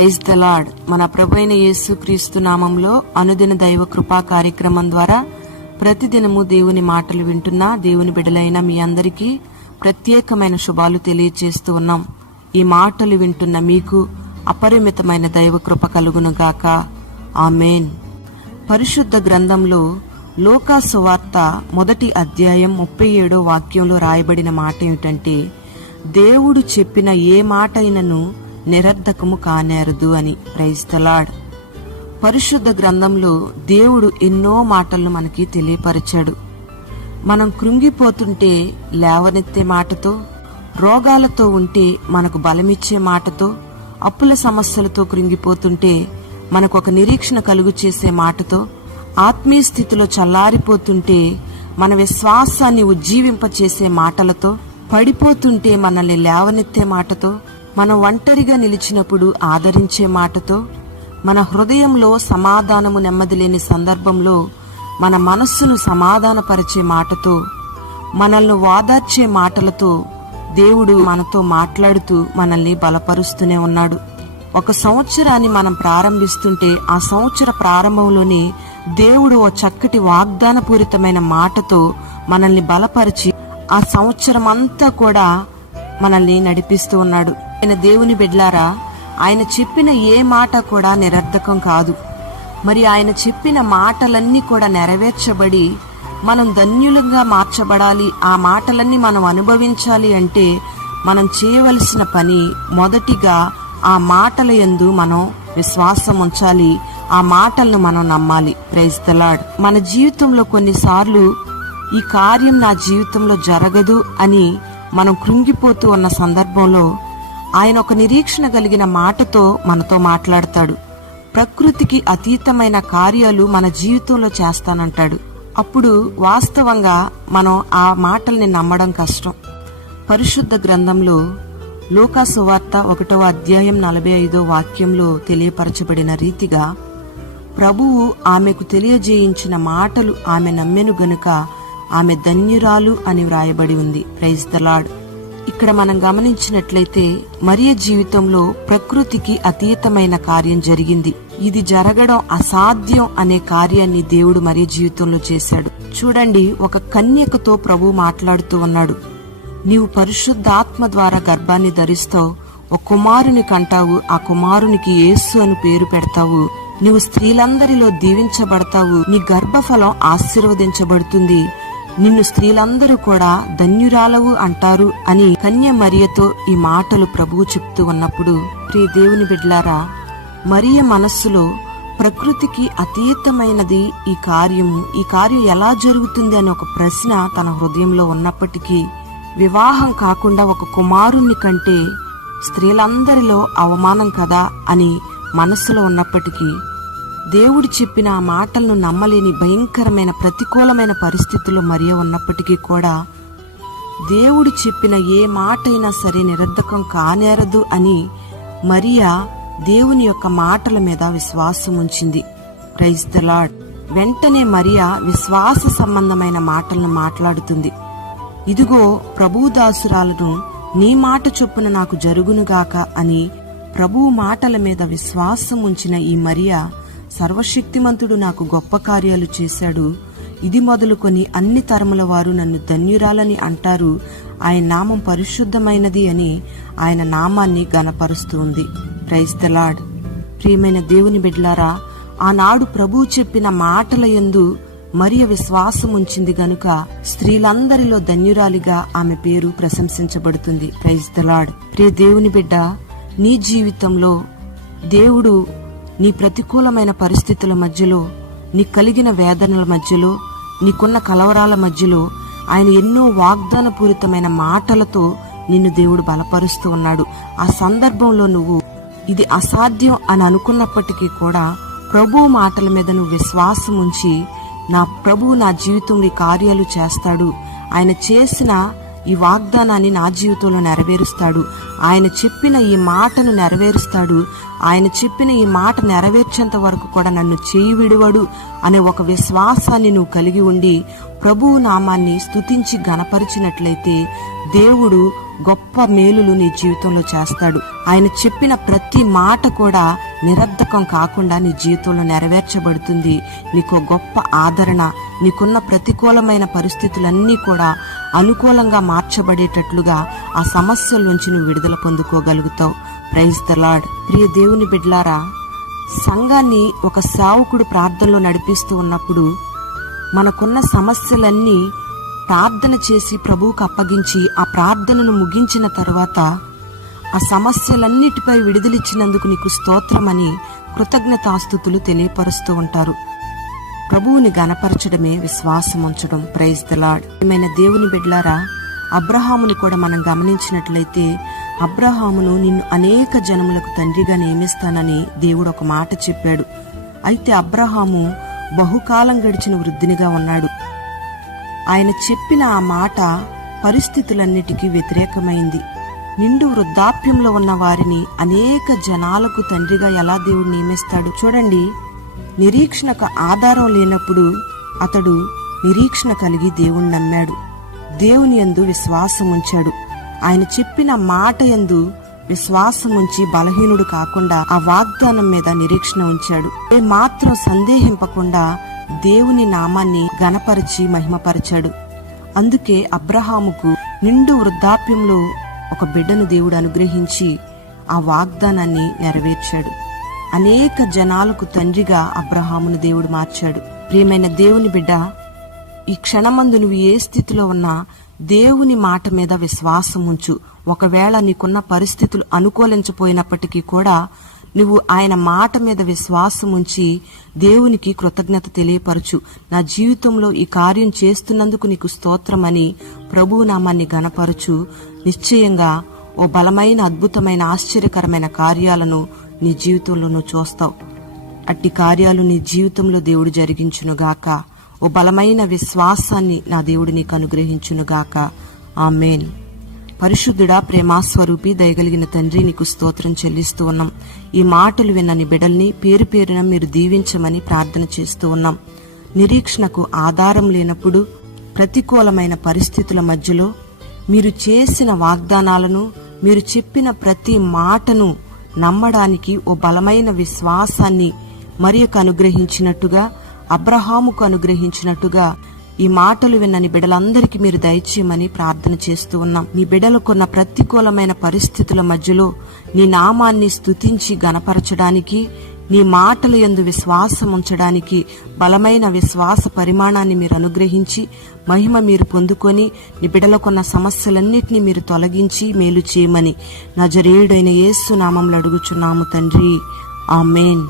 Praise the lord. మన ప్రభువైన యేసుక్రీస్తు నామంలో అనుదిన దైవ కృపా కార్యక్రమం ద్వారా ప్రతిదినము దేవుని మాటలు వింటున్న దేవుని బిడ్డలైన మీ అందరికీ ప్రత్యేకమైన శుభాలు తెలియజేస్తూ ఉన్నాం. ఈ మాటలు వింటున్న మీకు అపరిమితమైన దైవ కృప కలుగును గాక. ఆమేన్. పరిశుద్ధ గ్రంథంలో లూకా సువార్త 1వ అధ్యాయం 37వ వాక్యంలో రాయబడిన మాట ఏమిటంటే, దేవుడు చెప్పిన ఏ మాట అయినను నిరర్ధకము కానేరదు అని. Praise the lord. పరిశుద్ధ గ్రంథంలో దేవుడు ఎన్నో మాటలను మనకి తెలియపరిచాడు. మనం కృంగిపోతుంటే లేవనెత్తే మాటతో, రోగాలతో ఉంటే మనకు బలమిచ్చే మాటతో, అప్పుల సమస్యలతో కృంగిపోతుంటే మనకు ఒక నిరీక్షణ కలుగు చేసే మాటతో, ఆత్మీయ స్థితిలో చల్లారిపోతుంటే మన విశ్వాసాన్ని ఉజ్జీవింపచేసే మాటలతో, పడిపోతుంటే మనల్ని లేవనెత్తే మాటతో, మనం ఒంటరిగా నిలిచినప్పుడు ఆదరించే మాటతో, మన హృదయంలో సమాధానము నెమ్మది లేని సందర్భంలో మన మనస్సును సమాధానపరిచే మాటతో, మనల్ని వాదార్చే మాటలతో దేవుడు మనతో మాట్లాడుతూ మనల్ని బలపరుస్తూనే ఉన్నాడు. ఒక సంవత్సరాన్ని మనం ప్రారంభిస్తుంటే ఆ సంవత్సర ప్రారంభంలోనే దేవుడు ఓ చక్కటి వాగ్దానపూరితమైన మాటతో మనల్ని బలపరిచి ఆ సంవత్సరం అంతా కూడా మనల్ని నడిపిస్తూ ఉన్నాడు. ఆయన దేవుని బిడ్డలారా, ఆయన చెప్పిన ఏ మాట కూడా నిరర్ధకం కాదు. మరి ఆయన చెప్పిన మాటలన్నీ కూడా నెరవేర్చబడి మనం ధన్యులంగా మార్చబడాలి, ఆ మాటలన్నీ మనం అనుభవించాలి అంటే మనం చేయవలసిన పని మొదటిగా ఆ మాటల యందు మనం విశ్వాసం ఉంచాలి, ఆ మాటలను మనం నమ్మాలి. Praise the lord. మన జీవితంలో కొన్నిసార్లు ఈ కార్యం నా జీవితంలో జరగదు అని మనం కృంగిపోతూ ఉన్న సందర్భంలో ఆయన ఒక నిరీక్షణ కలిగిన మాటతో మనతో మాట్లాడతాడు. ప్రకృతికి అతీతమైన కార్యాలు మన జీవితంలో చేస్తానంటాడు. అప్పుడు వాస్తవంగా మనం ఆ మాటల్ని నమ్మడం కష్టం. పరిశుద్ధ గ్రంథంలో లూకా సువార్త 1వ అధ్యాయం 45వ వాక్యంలో తెలియపరచబడిన రీతిగా ప్రభువు ఆమెకు తెలియజేయించిన మాటలు ఆమె నమ్మెను గనుక ఆమె ధన్యురాలు అని వ్రాయబడి ఉంది. Praise the lord. ఇక్కడ మనం గమనించినట్లయితే మరియ జీవితంలో ప్రకృతికి అతీతమైన కార్యం జరిగింది. ఇది జరగడం అసాధ్యం అనే కార్యాన్ని దేవుడు మరియ జీవితంలో చేశాడు. చూడండి, ఒక కన్యకతో ప్రభు మాట్లాడుతూ ఉన్నాడు. నీవు పరిశుద్ధాత్మ ద్వారా గర్భాన్ని ధరిస్తావు, ఒక కుమారుని కంటావు, ఆ కుమారునికి యేసు అని పేరు పెడతావు, నీవు స్త్రీలందరిలో దీవించబడతావు, నీ గర్భఫలం ఆశీర్వదించబడుతుంది, నిన్ను స్త్రీలందరూ కూడా ధన్యురాలవు అంటారు అని కన్య మరియతో ఈ మాటలు ప్రభువు చెప్తూ ఉన్నప్పుడు, ప్రియ దేవుని బిడ్డలారా, మరియ మనస్సులో ప్రకృతికి అతీతమైనది ఈ కార్యం ఎలా జరుగుతుంది అనే ఒక ప్రశ్న తన హృదయంలో ఉన్నప్పటికీ, వివాహం కాకుండా ఒక కుమారుణ్ణి కంటే స్త్రీలందరిలో అవమానం కదా అని మనస్సులో ఉన్నప్పటికీ, దేవుడు చెప్పిన ఆ మాటలను నమ్మలేని భయంకరమైన ప్రతికూలమైన పరిస్థితుల్లో మరియ ఉన్నప్పటికీ కూడా దేవుడు చెప్పిన ఏ మాట అయినా సరే నిరర్ధకం కానేరదు అని మరియా దేవుని యొక్క మాటల మీద విశ్వాసం ఉంచింది. Praise the lord. వెంటనే మరియా విశ్వాస సంబంధమైన మాటలను మాట్లాడుతుంది. ఇదిగో ప్రభుదాసురాలను, నీ మాట చొప్పున నాకు జరుగునుగాక అని ప్రభువు మాటల మీద విశ్వాసం ఉంచిన ఈ మరియా, సర్వశక్తిమంతుడు నాకు గొప్ప కార్యాలు చేశాడు, ఇది మొదలుకొని అన్ని తరముల వారు నన్ను ధన్యురాలని అంటారు, ఆయన నామం పరిశుద్ధమైనది అని ఆయన నామాన్ని గణపరుస్తుంది. Praise the lord. ప్రియమైన దేవుని బిడ్డలారా, ఆనాడు ప్రభువు చెప్పిన మాటల యందు మరియ విశ్వాసం ఉంచింది గనుక స్త్రీలందరిలో ధన్యురాలిగా ఆమె పేరు ప్రశంసించబడుతుంది. Praise the Lord. ప్రియ దేవుని బిడ్డ, నీ జీవితంలో దేవుడు నీ ప్రతికూలమైన పరిస్థితుల మధ్యలో, నీ కలిగిన వేదనల మధ్యలో, నీకున్న కలవరాల మధ్యలో ఆయన ఎన్నో వాగ్దానపూరితమైన మాటలతో నిన్ను దేవుడు బలపరుస్తూ ఉన్నాడు. ఆ సందర్భంలో నువ్వు ఇది అసాధ్యం అని అనుకున్నప్పటికీ కూడా ప్రభువు మాటల మీద నువ్వు విశ్వాసం ఉంచి, నా ప్రభువు నా జీవితంలో ఈ కార్యాలు చేస్తాడు, ఆయన చేసిన ఈ వాగ్దానాన్ని నా జీవితంలో నెరవేరుస్తాడు, ఆయన చెప్పిన ఈ మాటను నెరవేరుస్తాడు, ఆయన చెప్పిన ఈ మాట నెరవేర్చేంత వరకు కూడా నన్ను చేయి విడువడు అనే ఒక విశ్వాసాన్ని నువ్వు కలిగి ఉండి ప్రభువు నామాన్ని స్తుతించి గణపరిచినట్లయితే దేవుడు గొప్ప మేలులు నీ జీవితంలో చేస్తాడు. ఆయన చెప్పిన ప్రతి మాట కూడా నిరర్ధకం కాకుండా నీ జీవితంలో నెరవేర్చబడుతుంది. నీకు గొప్ప ఆదరణ, నీకున్న ప్రతికూలమైన పరిస్థితులన్నీ కూడా అనుకూలంగా మార్చబడేటట్లుగా ఆ సమస్యల నుంచి నువ్వు విడుదల పొందుకోగలుగుతావు. Praise the Lord. ప్రియ దేవుని బిడ్డలారా, సంఘాన్ని ఒక సేవకుడు ప్రార్థనలో నడిపిస్తూ ఉన్నప్పుడు మనకున్న సమస్యలన్నీ ప్రార్థన చేసి ప్రభువుకు అప్పగించి ఆ ప్రార్థనను ముగించిన తర్వాత ఆ సమస్యలన్నిటిపై విడుదలిచ్చినందుకు నీకు స్తోత్రమని కృతజ్ఞతాస్తుతులు తెలియపరుస్తూ ఉంటారు. ప్రభువుని గణపరచడమే విశ్వాసం ఉంచడం. Praise the lord. ఏమైనా దేవుని బిడ్డలారా, అబ్రహాముని కూడా మనం గమనించినట్లయితే అబ్రహామును నిన్ను అనేక జనములకు తండ్రిగా నియమిస్తానని దేవుడు ఒక మాట చెప్పాడు. అయితే అబ్రహాము బహుకాలం గడిచిన వృద్ధునిగా ఉన్నాడు. ఆయన చెప్పిన ఆ మాట పరిస్థితులన్నిటికీ వ్యతిరేకమైంది. నిండు వృద్ధాప్యంలో ఉన్న వారిని అనేక జనాలకు తండ్రిగా ఎలా దేవుడు నియమిస్తాడు చూడండి. నిరీక్షణకు ఆధారం లేనప్పుడు అతడు నిరీక్షణ కలిగి దేవుణ్ణి నమ్మాడు. దేవుని యందు విశ్వాసం ఉంచాడు. ఆయన చెప్పిన మాట యందు విశ్వాసం ఉంచి బలహీనుడు కాకుండా ఆ వాగ్దానం మీద నిరీక్షణ ఉంచాడు. ఏ మాత్రం సందేహింపకుండా దేవుని నామాన్ని గణపరిచి మహిమపరిచాడు. అందుకే అబ్రహాముకు నిండు వృద్ధాప్యంలో ఒక బిడ్డను దేవుడు అనుగ్రహించి ఆ వాగ్దానాన్ని నెరవేర్చాడు. అనేక జనాలకు తండ్రిగా అబ్రహామును దేవుడు మార్చాడు. ప్రియమైన దేవుని బిడ్డ, ఈ క్షణమందు నువ్వు ఏ స్థితిలో ఉన్నా దేవుని మాట మీద విశ్వాసం ఉంచు. ఒకవేళ నీకున్న పరిస్థితులు అనుకూలించపోయినప్పటికీ కూడా నువ్వు ఆయన మాట మీద విశ్వాసం ఉంచి దేవునికి కృతజ్ఞత తెలియపరచు. నా జీవితంలో ఈ కార్యం చేస్తున్నందుకు నీకు స్తోత్రమని ప్రభువు నామాన్ని గణపరచు. నిశ్చయంగా ఓ బలమైన అద్భుతమైన ఆశ్చర్యకరమైన కార్యాలను నీ జీవితంలో నువ్వు చూస్తావు. అట్టి కార్యాలు నీ జీవితంలో దేవుడు జరిగించునుగాక. ఓ బలమైన విశ్వాసాన్ని నా దేవుడు నీకు అనుగ్రహించునుగాక. ఆమేన్. పరిశుద్ధుడా, ప్రేమాస్వరూపి, దయగలిగిన తండ్రి, నీకు స్తోత్రం చెల్లిస్తూ ఉన్నాం. ఈ మాటలు విన్నని బిడ్డల్ని పేరు పేరున మీరు దీవించమని ప్రార్థన చేస్తూ ఉన్నాం. నిరీక్షణకు ఆధారం లేనప్పుడు, ప్రతికూలమైన పరిస్థితుల మధ్యలో మీరు చేసిన వాగ్దానాలను, మీరు చెప్పిన ప్రతి మాటను నమ్మడానికి ఓ బలమైన విశ్వాసాన్ని మరియకు అనుగ్రహించినట్టుగా, అబ్రహాముకు అనుగ్రహించినట్టుగా ఈ మాటలు విన్నని బిడ్డలందరికీ మీరు దయచేయమని ప్రార్థన చేస్తూ ఉన్నాం. నీ బిడ్డలకున్న ప్రతికూలమైన పరిస్థితుల మధ్యలో నీ నామాన్ని స్తుతించి గణపరచడానికి, నీ మాటల యందు విశ్వాసం ఉంచడానికి బలమైన విశ్వాస పరిమాణాన్ని మీరు అనుగ్రహించి మహిమ మీరు పొందుకొని నీ బిడ్డలకున్న సమస్యలన్నిటినీ మీరు తొలగించి మేలు చేయమని నజరేయుడైన యేసు నామములో అడుగుచున్నాము తండ్రి. ఆమేన్.